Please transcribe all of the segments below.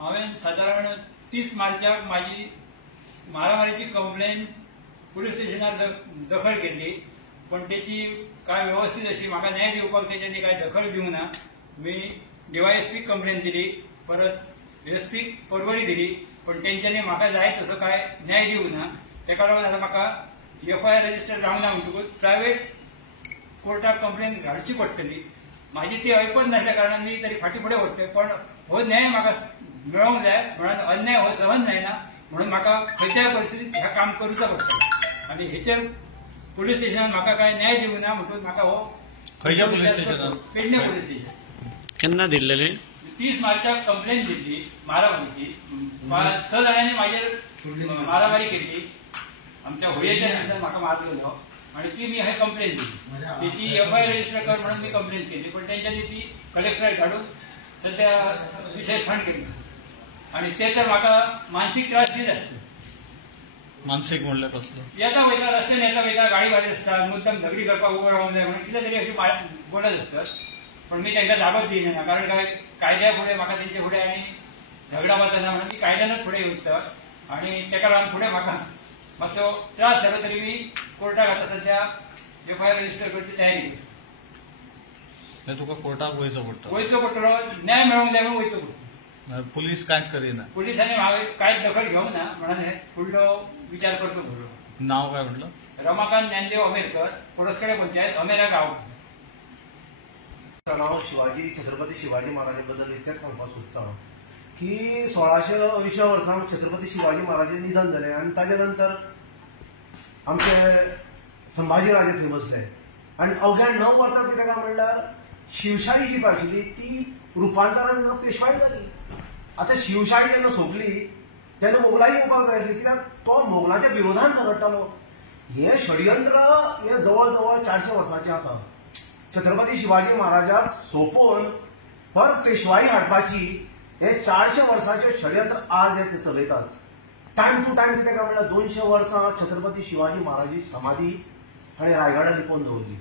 हांवें साधारण 30 मार्चाक माझी मारामारीची कंप्लेन पुलीस स्टेशनार दखल केली, पण त्याची काय व्यवस्थित अशी म्हाका न्याय दिवपाक त्याच्यानी काय दखल दिवना। मी DYSP कंप्लेन दिली, परत SP परवरी दिली, पण तेंच्यांनी म्हाका जाय तसो काय न्याय दिवना। तेका लागून आता म्हाका FIR रजिस्टर जावना म्हणटकूच प्रायव्हेट कोर्टाक कंप्लेन घालची पडटली। माझी ती ऐकत नसल्या कारणान मी तरी फाटी फुडें वरतले, पण हो न्याय म्हाका मेळोंक जाय, म्हणून अन्याय हो सहन जायना, म्हणून म्हाका खंयच्याय परिस्थितीत हे काम करूचा पडटलें। आनी हेचेर पुलीस स्टेशनान म्हाका काय न्याय दिवना म्हणून म्हाका हो खंयच्या पुलीस स्टेशनान पेडणे पुलीस स्टेशन केन्ना दिल्लेले 30 मार्चाक कंप्लेन दिल्ली मारामारीची। 6 जाणांनी म्हाजेर मारामारी केली, आमच्या होळयेच्या नंतर म्हाका मारलेलो आणि ती मी हे कंप्लेन दिली। त्याची FIR रजिस्टर कर म्हणून मी कंप्लेन केली, पण त्यांच्यानी ती कलेक्टरेट धाडून सध्या विषय थंड केली आणि ते तर म्हाका मानसीक त्रास दित आसता। मानसीक म्हणल्यार कसलो? येता वयता रस्त्यान येता वयता गाडी भारी आसता, मुद्दम झगडी करपाक उबो रावंक जाय म्हणून कितें तरी अशी बोलत आसतात, पण मी तांकां जागोच दिना, कारण काय कायद्या फुडें म्हाका तेंचे फुडें आनी झगडा वचना म्हणून ती कायद्यानूच फुडें उरता आणि तेका लागून फुडें म्हाका मातसो त्रास जालो तरी मी कोर्टाक आतां सध्या FIR रजिस्टर करची तयारी करता। तुका कोर्टाक वयचो पडटलो, न्याय मेळोंक जाय म्हणून वयचो पडटलो। पुलीस कांयच करिना, पुलिसांनी म्हाका कांयच दखल घेवंक ना, म्हणून हे फुडलो विचार करचो पडलो। नाव काय म्हटलं? रमाकांत ज्ञानदेव अमेरकर, पडसकडे पंचायत, अमेरा गांव। हांव शिवाजी छत्रपती शिवाजी महाराजांबद्दल इतलेंच सांगपाक सोदतां की 1680 वर्सां छत्रपती शिवाजी महाराजांचें निधन जालें आनी ताजे नंतर आमचे संभाजी राजे थंय बसले आनी अवघ्या 9 वर्सां कितें काय म्हणल्यार शिवशाही जी आशिल्ली ती रुपांतरण जावन पेशवाई जाली। आतां शिवशाही जेन्ना सोंपली तेन्ना मोगलाई येवपाक जाय आसली, कित्याक तो मोगलांच्या विरोधान झगडटालो। हे षडयंत्र हे जवळ जवळ 400 वर्सांचें आसा। छत्रपती शिवाजी महाराजाक सोपून परत पेशवाई हाडपाची हे 400 वर्सांचे षडयंत्र आज हे चलयतात। टायम टू टायम कितें काय म्हणल्यार 200 वर्सां छत्रपती शिवाजी महाराजाची समाधी हाणें रायगडा लिपोवन दवरली।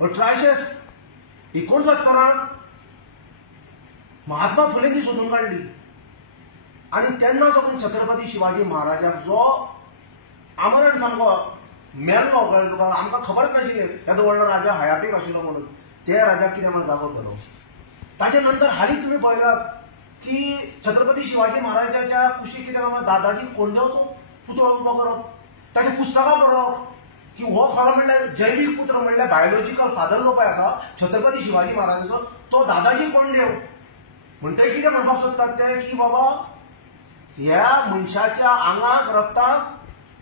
1869 महात्मा फुलेंनी सोदून काडली आनी तेन्ना साकून छत्रपती शिवाजी महाराजाक जो आमरण सामको मेल्लो, कळ्ळें तुका, आमकां खबर नाशिल्लें येदो व्हडलो राजा हयातीक आशिल्लो म्हणून, ते राजाक कितें म्हणून जागो केलो। ताचे नंतर हालींच तुमी पळयलात की छत्रपती शिवाजी महाराजाच्या कुशीक कितें म्हणल्यार दादाजी कोंडदेवचो पुतळो उबो करप, ताची पुस्तकां बरोवप की हो खरो म्हणल्यार जैवीक पुत्र म्हणल्यार बायोलॉजिकल फादर जो पळय आसा छत्रपती शिवाजी महाराजाचो तो दादाजी कोंडदेव। म्हणटकीर कितें म्हणपाक सोदतात ते की बाबा ह्या मनशाच्या आंगाक रक्ताक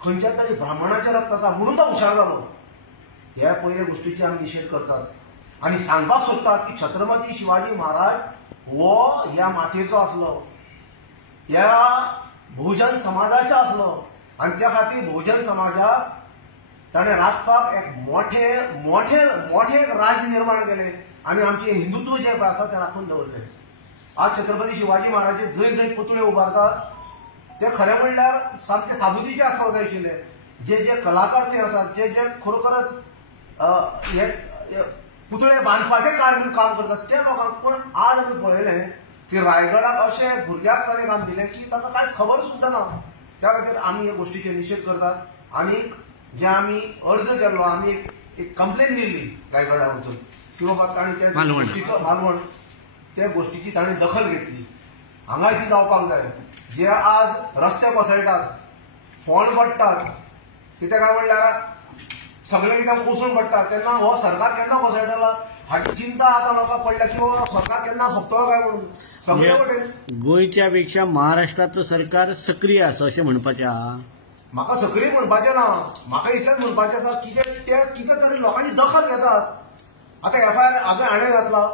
खंयच्या तरी ब्राह्मणाचें रक्त आसा म्हणून तो हुशार जालो। ह्या पयले गोश्टीची आमी निशेध करतात आनी सांगपाक सोदतात की छत्रपती शिवाजी महाराज हो ह्या मातयेचो आसलो, ह्या बहुजन समाजाचो आसलो आनी त्या खातीर बहुजन समाजाक ताणें राखपाक एक मोठे मोठे मोठे राज्य निर्माण केले आनी आमचे हिंदुत्व जे पळय आसा तें राखून दवरलें। आज छत्रपती शिवाजी महाराजाचे जंय जंय पुतळे उबारतात ते खरें म्हणल्यार सामके साबुतीचे आसपाक जाय आशिल्ले। जे जे कलाकार थंय आसात, जे जे खरोखरच हे पुतळे बांदपाचें काम करतात ते लोकांक, पूण आज आमी पळयलें की रायगडाक अशें भुरग्याक ताणें काम दिलें की ताका कांयच खबर सुद्दां ना। त्या खातीर आमी ह्या गोश्टीचेर निशेध करतात आनीक जे आमी अर्ज केल्लो, आमी एक कंप्लेन दिल्ली रायगडा वचून की बाबा ताणें त्या गोश्टीचो मालवण त्या गोश्टीची ताणें दखल घेतली। हांगा ती जावपाक जाय। जे आज रस्ते कोसळटात, फोंड पडटात, कितें काय म्हणल्यार सगळे कितें कोसळून पडटात, तेन्ना हो सरकार केन्ना कोसळटलो हाची चिंता आतां लोकांक पडल्या की हो सरकार केन्ना सोंपतलो काय म्हणून। सगळे वटेन गोंयच्या पेक्षा महाराष्ट्रातलो सरकार सक्रीय आसा अशें म्हणपाचें आहा? म्हाका सक्रीय म्हणपाचें ना, म्हाका इतलेंच म्हणपाचें आसा की ते कितें तरी लोकांची दखल घेतात। आतां FIR हाणें घातला,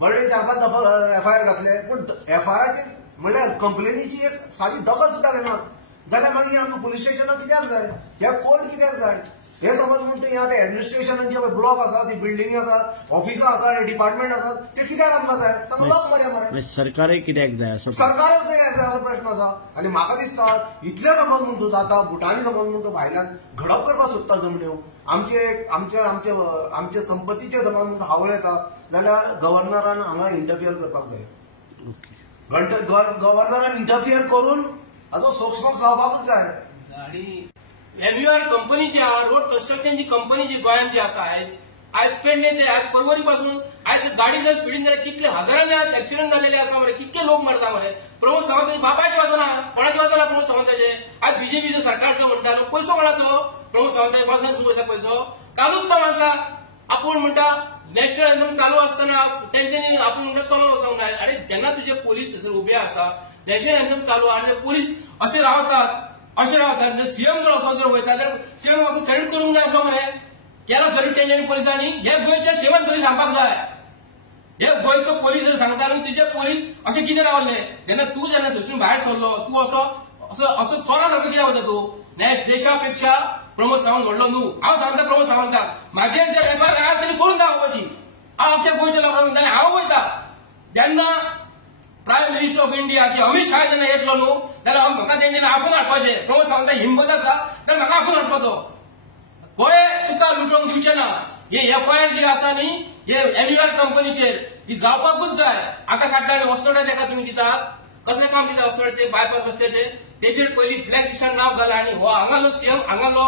बर्डे 4-5 दफा FIR घातले, पूण FIRाची म्हणल्यार कंप्लेनीची एक सादी दखल सुद्दां घेनात। जाल्यार मागीर आमकां पुलीस स्टेशनाक कित्याक जाय, ह्या कोर्ट कित्याक जाय? हे समज म्हणटा ह्या ते एडमिनिस्ट्रेशनाचे ब्लॉक आसा, ती बिल्डिंगी आसात, ऑफिसां आसात, डिपार्टमेंट आसात, ते कित्याक आमकां जाय? तांकां लॉक मारया मरे। सरकारूय कित्याक जाय असो सरकारच जाय असो प्रश्न आसा। आनी म्हाका दिसता इतले समज म्हणटा जाता भुटानी समज म्हणटा भायल्यान घडप करपाक सोदता जमण्यो, आमचे संपत्तीचे समज म्हणटा हावळ येता जाल्यार गव्हर्नरान हांगा इंटरफियर करपाक जाय। ओके। गव्हर्नरान इंटरफियर करून हाचो सोक्समोक जावपाकूच जाय. आणि MUR कंपनी जी आहा, रोड कन्स्ट्रक्शनची कंपनी जी गोंयांत जी आसा आयज पेडणे ते आयज परवरी पासून आयज गाडी जर स्पिडीन जाल्यार कितले हजारांनी आज एक्सिडेंट जालेले आसा मरे, कितले लोक मरता मरे. प्रमोद सावंत बापायचे वाचना, कोणाचे वाचना प्रमोद सावंताचे. आज बीजेपीचो सरकारचो म्हणटा पैसो कोणाचो, प्रमोद सावंताचे वर्सान सुरू वयता पैसो. कालूच तो म्हणटा आपूण म्हणटा नॅशनल एंथम चालू आसतना तेंच्यांनी आपूण म्हणटा चलो वचोंक जाय. आनी जेन्ना तुजे पोलीस थंयसर उबे आसा, नॅशनल एंथम चालू आनी पोलीस अशे रावतात सीएम जर असो जर वयता जाल्यार सीएम असो सॅल्यूट करूंक जाय आसलो मरे. केला सॅल्यूट तेंच्यांनी पोलिसांनी. हे गोंयच्या सीएमान तरी सांगपाक जाय. हे गोंयचो पोलीस जर सांगता न्हू तुजे पोलीस अशें कितें रावले. जेन्ना थंयसून भायर सरलो तूं असो चोरा सारको कित्याक वता तूं. देशा प्रमोद सावंत व्हडलो न्हू. हांव सांगता प्रमोद सावंताक म्हाजेर जर FIR तरी करून दाखोवपाची. हांव अख्ख्या गोंयच्या लोकांक म्हणटा हांव वयता. जेन्ना प्रायम मिनिस्टर ऑफ इंडिया की अमित शाह जेन्ना येतलो न्हू जाल्यार म्हाका तेंच्यांनी आपूण हाडपाचे. प्रमोद सावंताक हिंमत आसा जाल्यार म्हाका आपूण हाडपाचो. गोंय तुका लुटोवंक दिवचे ना. हे FIR जी आसा न्ही हे MUR कंपनीचेर ही जावपाकूच जाय. आतां काडटा आनी वस्तोड्या तेका तुमी दितात. कसलें काम दिता वस्तोड्याचेर बायपास रस्त्याचेर. तेचेर पयलीं ब्लॅक लिस्टार नांव घाला आनी हो हांगालो सीएम हांगालो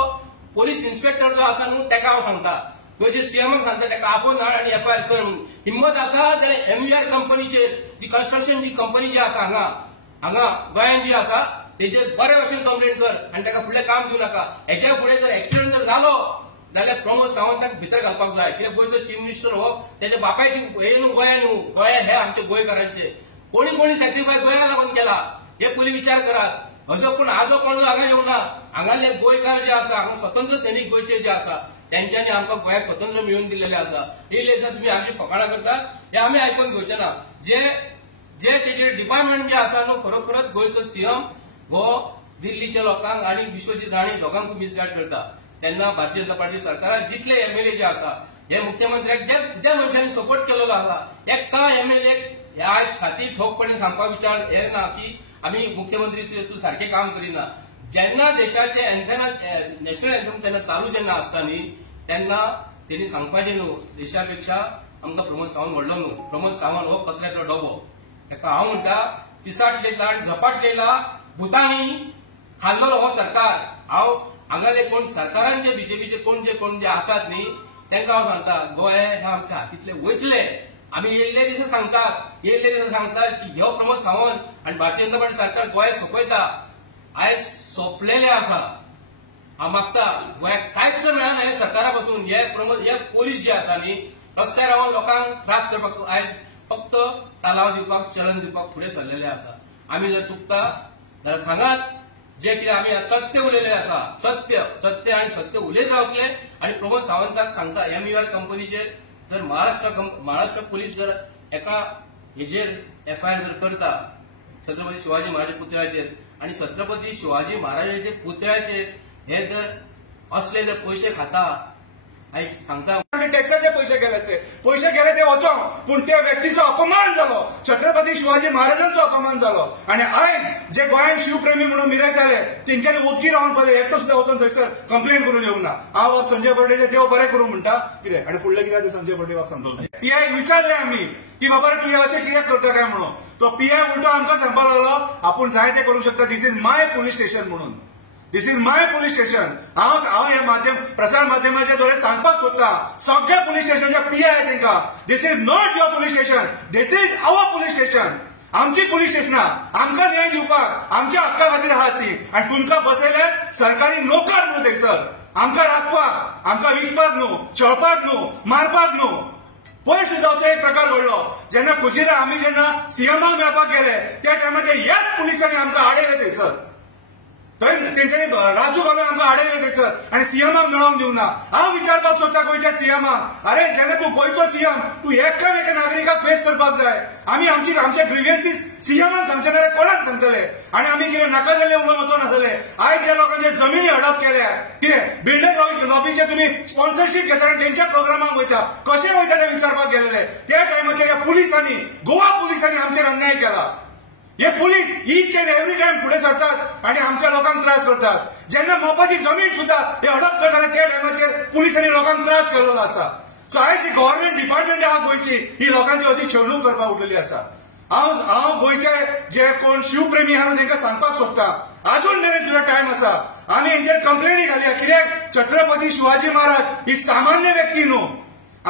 पोलीस इन्स्पेक्टर जो आसा न्हू तेका हांव सांगता. गोंयच्या सीएमाक सांगता तेका आपूण हाड आनी FIR कर म्हणून. हिंमत आसा जाल्यार MUR कंपनीचेर जी कन्स्ट्रक्शन जी कंपनी जी आसा हांगा गोंयांत जी आसा तेचेर बरे भशेन कंप्लेंट कर आनी ताका फुडलें काम दिवं नाका. हेच्या फुडें जर एक्सिडेंट जर जालो जाल्यार प्रमोद सावंताक भितर घालपाक जाय. कित्याक गोंयचो चीफ मिनिस्टर हो तेच्या बापायची हे न्हू गोंया न्हू. गोंया हे आमचे गोंयकारांचे. कोणी सॅक्रिफायस गोंया लागून केला हे पयलीं विचार करात. असो पूण आजो कोण हांगा येवंक ना. हांगाले गोंयकार जे आसा हांगा स्वतंत्र सैनीक गोंयचे जे आसा तेंच्यांनी आमकां गोंयाक स्वतंत्र मेळून दिलेले आसा. हे दिसा तुमी आमची फकाणां करतात हे आमी आयकून घेवचे ना. जे तेजेर डिपार्टमेंट जे आसा न्हू खरोखरच गोंयचो सीएम हो दिल्लीच्या लोकांक आणि विश्वजीत राणे दोगांकूय मिसगायड करता. तेन्ना भारतीय जनता पार्टी सरकारान जितले MLA जे आसा हे मुख्यमंत्र्याक ज्या मनशांनी सपोर्ट केलेलो आसा एका MLAक आयज छाती ठोकपणे सांगपाक विचार हे ना की आमी मुख्यमंत्री तूं सारकें काम करिना. जेन्ना देशाचे नॅशनल एंथम तेन्ना चालू जेन्ना आसता न्ही तेन्ना तेणी सांगपाचें न्हू देशापेक्षा आमकां प्रमोद सावंत व्हडलो न्हू. प्रमोद सावंत हो कचऱ्यातलो डबो. तेका हांव म्हणटा पिसाटलेला आनी झपाटलेला भुतांनी खाल्लो हो सरकार. हांव हांगाले कोण सरकारान जे बीजेपीचे कोण जे आसात न्ही तांकां हांव सांगता गोंय हे आमच्या हातींतले वयतले. आमी येयल्ले दिसा सांगतात की ह्यो प्रमोद सावंत आनी भारतीय जनता पार्टी सरकार गोंया सोंपयता. आयज सोंपलेले आसा. हांव मागता गोंयाक कांयच मेळना हे सरकारा पासून. हे पोलीस जे आसा न्ही रस्त्यार रावन लोकांक त्रास करपाक आयज फक्त तालाव दिवपाक चलन दिवपाक फुडें सरलेले आसा. आमी जर चुकता जाल्यार सांगात. जे कितें आमी सत्य उलयले आसा सत्य आनी सत्य उलयत रावतले. आनी प्रमोद सावंताक सांगता MUR कंपनीचेर जर महाराष्ट्र पोलीस जर एका हेजेर FIR जर करता छत्रपती शिवाजी महाराज पुतळ्याचेर आनी छत्रपती शिवाजी महाराजाचे पुतळ्याचेर हे जर असले जर पैसे खाता सांगता टॅक्साचे पैसे गेले ते वचोंक. पूण त्या व्यक्तीचो अपमान जालो. छत्रपती शिवाजी महाराजांचो अपमान जालो. आनी आयज जे गोंयांत शिवप्रेमी म्हणून मिरयताले तेंच्यांनी ओग्गी रावन पळय एकटो सुद्दां वचून थंयसर कंप्लेन करून येवंक ना. हांव संजय बर्डेचे देव बरें करूं म्हणटा. कितें आनी फुडलें कित्याक संजय बर्डे बाब समजलो PI विचारले आमी की बाबा तूं अशें कित्याक करता काय म्हणून. तो PI उलटो आमकां सांगपाक लागलो आपूण जाय तें करूंक शकता. दिस इज माय पुलीस स्टेशन म्हणून. दिस इज माय पुलीस स्टेशन. हांव हे प्रसार माध्यमाच्या द्वारे सांगपाक सोदता सगळ्या पुलीस स्टेशनाच्या PI तांकां this is not your police station. This is our police station. आमची पुलीस स्टेशनां आमकां न्याय दिवपाक आमच्या हक्का खातीर आहात ती. आनी तुमकां बसयले सरकारी नोकर न्हू थंयसर. आमकां राखपाक आमकां विकपाक न्हू छळपाक न्हू मारपाक न्हू. पयर सुद्दां असो एक प्रकार घडलो जेन्ना खुशीला आमी जेन्ना सीएमाक मेळपाक गेले त्या टायमाचेर ह्याच पुलिसांनी आमकां आडयले थंयसर. तेंच्यांनी राजू घालून आमकां आडयले थंयसर आनी सीएमाक मेळोंक दिवंक ना. हांव विचारपाक सोदता गोंयच्या सीएमाक अरे जेन्ना तूं गोंयचो सीएम तूं एका नागरिकाक फेस करपाक जाय. आमी आमचे ग्रिव्हन्सीस सीएमान सांगचे नाल्यार कोणाक सांगतले. आनी आमी कितें नाका जाल्ले उलोवंक वचनासले. आयज ज्या लोकांचे जमिनी हडप केल्या कितें बिल्डर लॉबीचे तुमी स्पॉन्सरशीप घेता आनी तेंच्या प्रोग्रामाक वयता कशें वयता तें विचारपाक गेलेले. त्या टायमाचेर ह्या पुलिसांनी गोवा पुलिसांनी आमचेर अन्याय केला. हे police each and every time फुडें सरतात आनी आमच्या लोकांक त्रास करतात. जेन्ना मोपाची जमीन सुद्दां हे हडप करताले त्या टायमाचेर पुलिसांनी लोकांक त्रास केलेलो आसा. सो आयज जी गव्हर्नमेंट डिपार्टमेंट आहा गोंयची ही लोकांची अशी छळणूक करपाक उठलेली आसा. हांव गोंयचे जे कोण शिवप्रेमी आहा तांकां सांगपाक सोदता अजून मेरेन सुद्धा टायम आसा आमी हेंचेर कंप्लेनी घालया कित्याक छत्रपती शिवाजी महाराज ही सामान्य व्यक्ती न्हू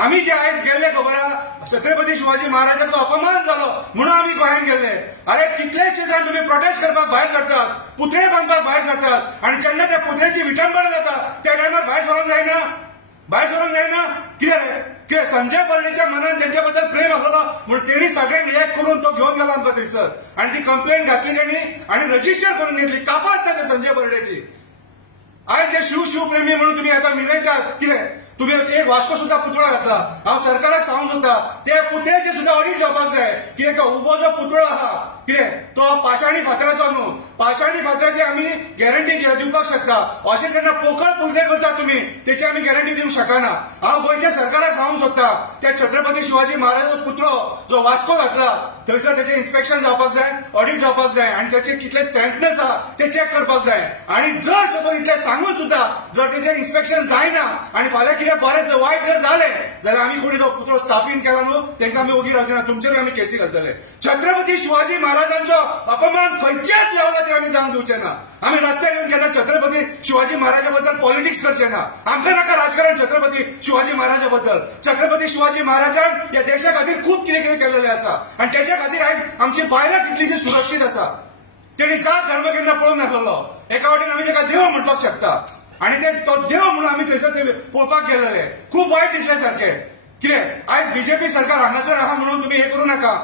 आमी जे आयज गेल्ले खबर आहा छत्रपती शिवाजी महाराजांचो अपमान जालो म्हणून आमी गोंयांत गेल्ले अरे कितलेशे जाण तुम्ही प्रोटेस्ट करपाक भायर सरतात पुतळे बांदपाक भायर सरतात आणि जेन्ना त्या पुतळ्याची विटंबना जाता त्या टायमार भायर सरोंक जायना कितें संजय बर्डेच्या मनात त्यांच्या बद्दल प्रेम आसलो म्हणून तेणी सगळ्यांक एक करून तो घेऊन गेलो आमकां थंयसर आणि ती कंप्लेंट घातली तेणी आणि रजिस्टर करून घेतली कापात त्या संजय बर्डेची आयज जे शिवप्रेमी म्हणून तुम्ही आता मिरयतात कितें तुम्ही एक वास्को सुद्धा पुतळो घातला हांव सरकाराक सांगूंक सोदता ते पुतळ्याचे सुद्धा ऑडिट जावपाक जाय कित्याक तो उबो जो पुतळो आहा कितें तो पाशाणी फातराचो न्हू पाशाणी फातराची आमी गॅरंटी दिवपाक शकता अशें जेन्ना पोकळ पुतळे करता तुम्ही तेची आमी गॅरंटी दिवंक शकना हांव गोंयच्या सरकाराक सांगूंक सोदता त्या छत्रपती शिवाजी महाराजाचो पुतळो जो वास्को घातला थंयसर तेचें इन्स्पेक्शन जावपाक जाय ऑडिट जावपाक जाय आणि तेचे कितले स्ट्रेंथनेस आहा ते चॅक करपाक जाय आणि जर सपोज इतलें सांगून सुद्धा जर तेचें इन्स्पेक्शन जायना आणि फाल्यां कितें बरेंच वायट जर जालें जाल्यार आमी कोणी तो पुतळो स्थापीत केला न्हू तांकां आमी वोगी रावचे ना तुमचेर आमी केसी घालतले छत्रपती शिवाजी महाराजांचो अपमान खंयच्याच लेवलाचेर आमी जावंक दिवचे ना आमी रस्त्यार येवन केन्ना छत्रपती शिवाजी महाराजा बद्दल पॉलिटिक्स करचे ना आमकां नाका राजकारण छत्रपती शिवाजी महाराजा बद्दल छत्रपती शिवाजी महाराजान ह्या देशा खातीर खूब कितें कितें केल्लेलें आसा आणि त्याच्या खातीर आयज आमची बायलां कितलीशी सुरक्षीत आसा तेणी जात धर्म केन्ना पळोवंक नासलो एका वाटेन आमी ताका देव म्हणपाक शकता आणि ते तो देव म्हणून आमी थंयसर पळोवपाक गेलेले खूब वायट दिसले सारकें कितें आयज बीजेपी सरकार हांगासर आहा म्हणून तुमी हे करूं नाका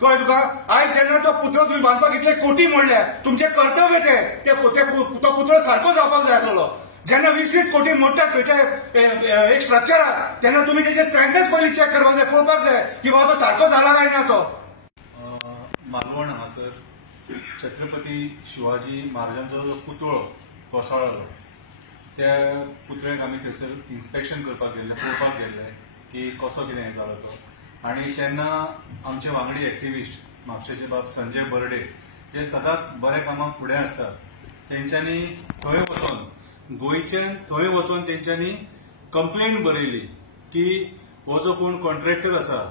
कळ्ळें तुका आयज जेन्ना तो पुतळो तुमी बांदपाक इतले कोटी मोडले तुमचें कर्तव्य तो पुतळो सारको जावपाक जाय आसलो जेन्ना 20-20 कोटी मोडटात खंयच्या एक स्ट्रक्चरार तेन्ना तुमी तेचे स्ट्रेंथनेस पयलीं चॅक करपाक जाय पळोवपाक जाय की बाबा तो सारको जाला काय ना तो मालवण हांगासर छत्रपती शिवाजी महाराजांचो जो पुतळो कोसळ्ळलो त्या पुतळ्याक आमी थंयसर इन्स्पेक्शन करपाक गेल्ले पळोवपाक गेल्ले की कसो कितें जालो तो आणि तेन्ना आमचे वांगडी एक्टिविस्ट म्हापशेचे बाब संजय बर्डे जे सदांच बऱ्या कामाक फुडें आसतात तेंच्यांनी थंय वचून गोंयच्यान थंय वचून तेंच्यांनी कंप्लेन बरयली की हो जो कोण कॉन्ट्रॅक्टर आसा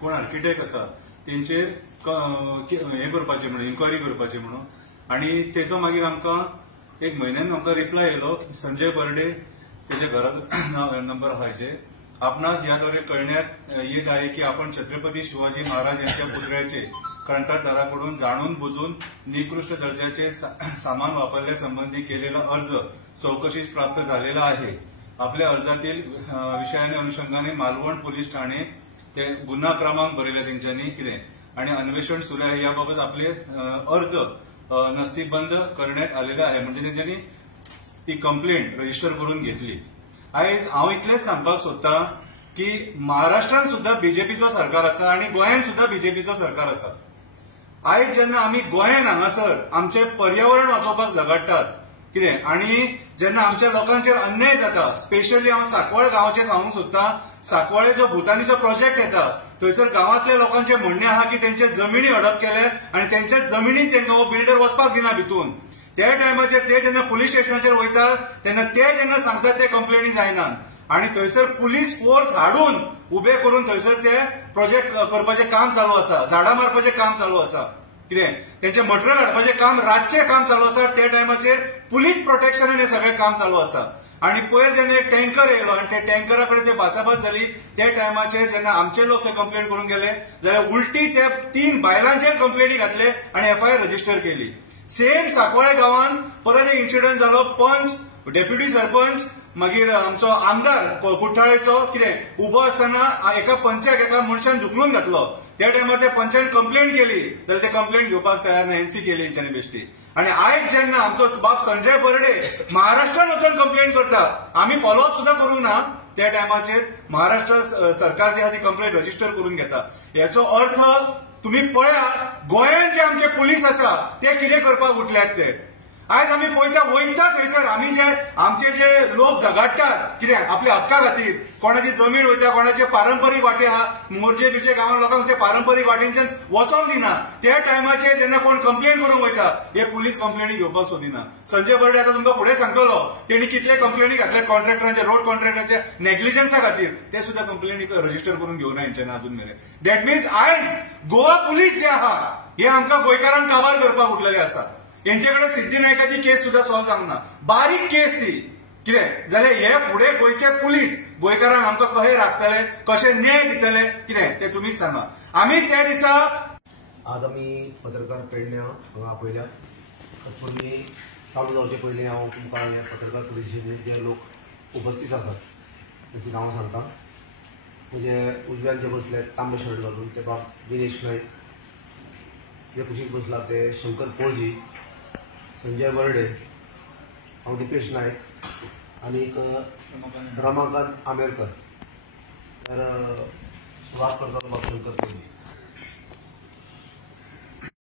कोण आर्किटेक्ट आसा तेंचेर हे करपाचें म्हणून इन्क्वायरी करपाची म्हणून आणि तेचो मागीर आमकां एक म्हयन्यान आमकां रिप्लाय येयलो संजय बर्डे तेच्या घरा नंबर आहाचे आपणास याद्वारे कळण्यात येत आहे की आपण छत्रपती शिवाजी महाराज यांच्या पुतळ्याचे कंत्राटदाराकडून जाणून बुजून निकृष्ट दर्जाचे सामान वापरल्यासंबंधी केलेला अर्ज चौकशीस प्राप्त झालेला आहे आपल्या अर्जातील विषयाने अनुषंगाने मालवण पोलीस ठाणे ते गुन्हा क्रमांक बरयला तेंच्यांनी कितें आणि अन्वेषण सुरू आहे याबाबत आपले अर्ज नस्तीबंद करण्यात आलेला आहे म्हणजे तेंच्यांनी ती कंप्लेंट रजिस्टर करून घेतली आयज हांव इतलेंच सांगपाक सोदतां की महाराष्ट्रान सुद्धा बीजेपीचो सरकार आसा आणि गोंयांत सुद्धा बीजेपीचो सरकार आसा आयज जेन्ना आमी गोंयांत हांगासर आमचें पर्यावरण वाचोवपाक झगडटात कितें आणि जेन्ना आमच्या लोकांचेर अन्याय जाता स्पेशली हांव सांकवाळे गांवाचें सांगूंक सोदतां सांकवाळे जो भुतानीचो प्रोजेक्ट येता थंयसर गांवांतल्या लोकांचें म्हणणें आहा की तेंचे जमिनी हडप केले आणि तेंच्या जमिनींत तेंकां हो बिल्डर वचपाक दिना भितून त्या टायमाचेर ते जेन्ना पुलीस स्टेशनाचेर वयतात तेन्ना ते जेन्ना सांगतात ते कंप्लेनी जायनात आणि थंयसर पुलीस फोर्स हाडून उबे करून थंयसर ते प्रोजेक्ट करपाचें काम चालू आसा झाडां मारपाचें काम चालू आसा कितें तेंचें मटेरियल हाडपाचें काम रातचें काम चालू आसा त्या टायमाचेर पुलीस प्रोटेक्शनान हें सगळें काम चालू आसा आणि पयर जेन्ना एक टँकर येयलो आणि त्या टँकरा कडेन ते भाचाभाच जाली त्या टायमाचेर जेन्ना आमचे लोक ते कंप्लेंट करून गेले जाल्यार उलटी ते 3 बायलांचेर कंप्लेनी घातले आणि एफआयआर रजिस्टर केली सेम सांकवाळे गांवांत परत एक इन्सिडंट जालो पंच डेप्युटी सरपंच मागीर आमचो आमदार कुठ्ठाळेचो कितें उबो आसतना एका पंचाक एका मनशान धुकलून घातलो त्या टायमार त्या पंचान कंप्लेंट केली जाल्यार ते कंप्लेंट घेवपाक तयार ना एनसी केली तेंच्यांनी बेश्टी आणि आयज जेन्ना आमचो बाब संजय बर्डे महाराष्ट्रान वचून कंप्लेंट करता आमी फॉलोअप सुद्धा करूंक ना त्या टायमाचेर महाराष्ट्र सरकार जी आहा ती कंप्लेंट रजिस्टर करून घेता याचो अर्थ तुम्ही पळया गोंयांत जे आमचे पुलीस आसा ते कितें करपाक उठल्यात ते आयज आमी पळयता वयता थंयसर आमी जे आमचे जे लोक झगडटात कित्याक आपल्या हक्का खातीर कोणाची जमीन वयता कोणाचे पारंपरीक वाटे आहा मोर्चे बिर्चे गांवांत लोकांक ते पारंपरीक वाटेंच्यान वचोंक दिना त्या टायमाचेर जेन्ना कोण कंप्लेन करूंक वयता हे पुलीस कंप्लेनी घेवपाक सोदिना संजय बर्डे आतां तुमकां फुडें सांगतलो तेणी कितले कंप्लेनी घातल्यात कॉन्ट्रॅक्टरांचे रोड कॉन्ट्रॅक्टरांच्या नेग्लिजन्सा खातीर ते सुद्धा कंप्लेनी रजिस्टर करून घेवना हेंच्यानी अजून मेरेन दॅट मिन्स आयज गोवा पुलीस जे आहा हे आमकां गोंयकारांक काबार करपाक उठलेले आसा यांचे कडेन सिद्धिनायकाची केस सुद्धा सॉल्व जावंक ना बारीक केस ती कितें जाल्यार हे फुडें गोंयचे पुलीस गोंयकारांक आमकां कशे राखतले कशे न्याय दितले कितें ते तुमीच सांगा आमी त्या दिसा आज आमी पत्रकार पेडण्या हांगा आपयल्यात तत्पूर्वी चालू जावचे पयलीं हांव तुमकां हे पत्रकार परिशदेंत जे लोक उपस्थित आसात तांची नांवां सांगता म्हणजे उजव्यान जे बसले तांबडे शर्ट घालून ते बाब दिनेश नायक जे कुशीक बसला ते शंकर पोळजी संजय बर्डे हांव दिपेश नायक आनीक रमाकांत आमेरकर तर सुवात करता बाब शंकर पोळजी